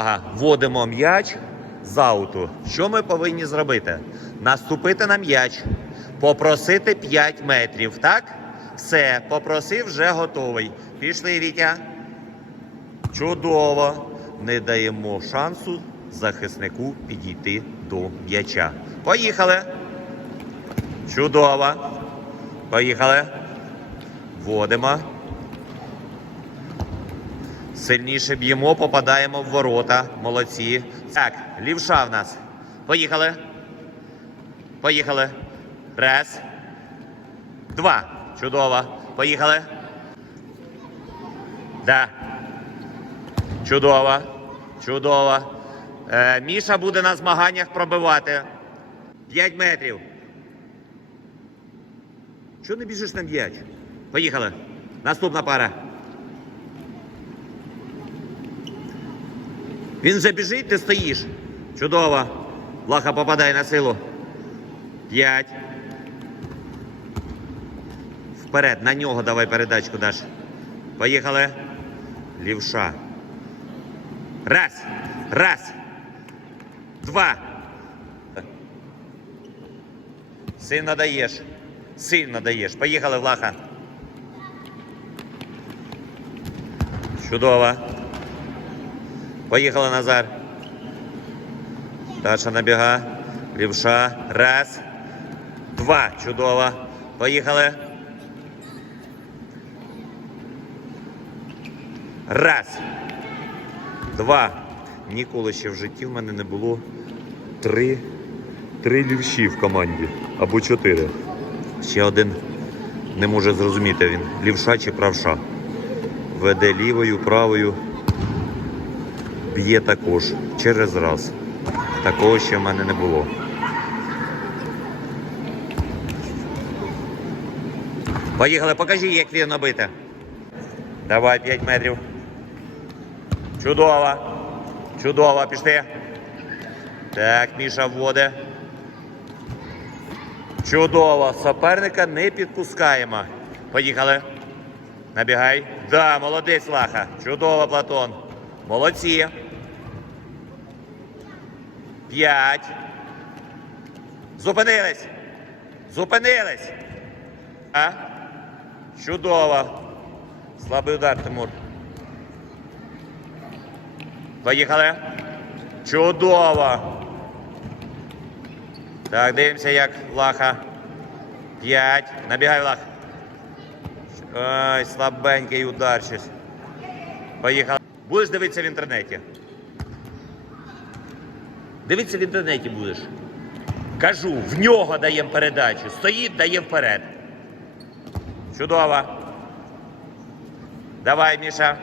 Ага, вводимо м'яч з ауту. Що ми повинні зробити? Наступити на м'яч, попросити 5 метрів, так? Все, попросив, вже готовий. Пішли, Вітя. Чудово. Не даємо шансу захиснику підійти до м'яча. Поїхали. Чудово. Поїхали. Вводимо. Сильніше б'ємо, попадаємо в ворота. Молодці. Так, лівша в нас. Поїхали. Поїхали. Раз. Два. Чудово. Поїхали. Да. Чудово. Чудово. Е, Міша буде на змаганнях пробивати. 5 метрів. Чого не біжиш на м'яч? Поїхали. Наступна пара. Він вже біжить, ти стоїш. Чудово. Лаха попадає на силу. П'ять. Вперед, на нього давай передачку даш. Поїхали. Лівша. Раз. Раз. Два. Сильно даєш. Сильно даєш. Поїхали, Влаха. Чудово. Поїхали, Назар. Даша набіга. Лівша. Раз. Два. Чудово. Поїхали. Раз. Два. Ніколи ще в житті в мене не було три, три лівші в команді. Або чотири. Ще один не може зрозуміти він. Лівша чи правша. Веде лівою, правою. Б'є також через раз. Такого ще в мене не було. Поїхали, покажи, як вірно бити. Давай 5 метрів. Чудово. Чудово, пішли. Так, Міша вводить. Чудово. Соперника не підпускаємо. Поїхали. Набігай. Да, молодець Лаха. Чудово, Платон. Молодці. П'ять. Зупинились. Зупинились. А? Чудово. Слабий удар, Тимур. Поїхали. Чудово. Так, дивимося, як Лаха. П'ять. Набігай Лах. Ай, слабенький удар щось. Поїхали. Будеш дивитися в інтернеті. Дивитися в інтернеті будеш. Кажу, в нього даємо передачу. Стоїть, дає вперед. Чудово. Давай, Міша.